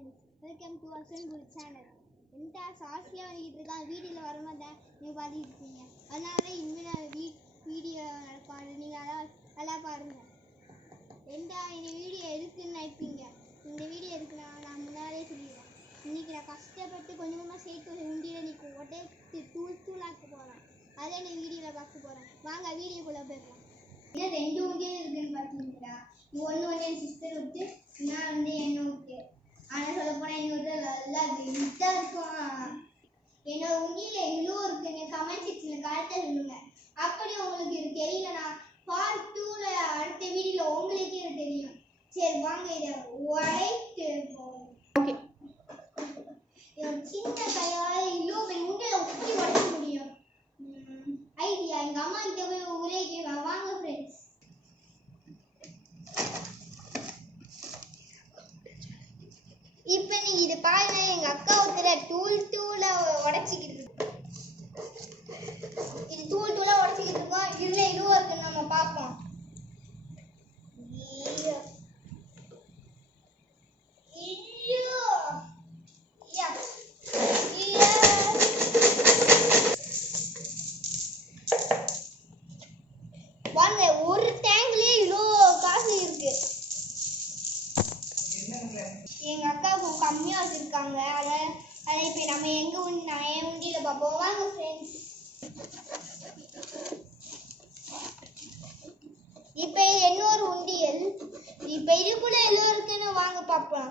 friends, welcome to our friend good channel. என்கிட்ட ஷார்ட்ஸ்லேயே வந்துக்கிட்டு இருக்கான், வீடியோவில் வரமாதிரி தான் நீங்கள் பார்த்துக்கிட்டு இருக்கீங்க. அதனால தான் இனிமேல் வீடியோ நடப்பாரு, நீங்கள் நல்லா பாருங்கள். இந்த வீடியோ எதுக்குன்னு நினைப்பீங்க. இந்த வீடியோ எதுக்குன்னா நான் முன்னாடியே சொல்லிடுறேன். இன்றைக்கி நான் கஷ்டப்பட்டு கொஞ்சமாக சேர்த்து உண்டியில் நீ உடைத்து தூளாக்க போகிறேன். அதை இந்த வீடியோவில் பார்க்க போகிறேன். வாங்க வீடியோக்குள்ளே போயிடலாம். இன்னும் 2 உண்டியல் இருக்குன்னு பார்த்தீங்களா? ஒன்று என் சிஸ்டர் விட்டு, நான் என்னை விட்டு. ஆனால் சொல்ல போனால் என்னோட நல்லா வெயிட்டாக இருக்கும். என்னோட உண்டியில் எவ்வளோ இருக்குன்னு கமெண்ட் செக்ஷனில் காட்ட சொல்லுங்க. அப்படி உங்களுக்கு இது தெரியலனா பார்ட் 2ல அடுத்த வீடியோவில் உங்களுக்கே இது தெரியும். சரி வாங்க இதை உடைத்து போவோம். ஓகே, சின்ன கையால் இவ்வளோ உண்டியில் எப்படி உடைக்க முடியும்? ஐடியா எங்கள் அம்மா கிட்ட போய் உரைக்கலாம். வாங்க ஃப்ரெண்ட்ஸ். இப்போ நீங்கள் இது பாருங்க, எங்கள் அக்கா ஒருத்தர் தூளாக உடச்சிக்கிட்டு இருக்கு. இது தூளாக உடச்சிக்கிட்டு இருக்கோம். இதில் இதுவும் இருக்குன்னு நம்ம பார்ப்போம். வாங்க, ஒரு டேங்க்லயே இவ்வளோ காசு இருக்கு. எங்க அக்காவுக்கு கம்மியா வச்சிருக்காங்க. அதை இப்போ நம்ம என் உண்டியில பார்ப்போம். வாங்க ஃப்ரெண்ட்ஸ். இப்போ இன்னொரு உண்டியல். இப்போ இதுக்குள்ள எவ்வளோ இருக்குன்னு வாங்க பார்ப்போம்.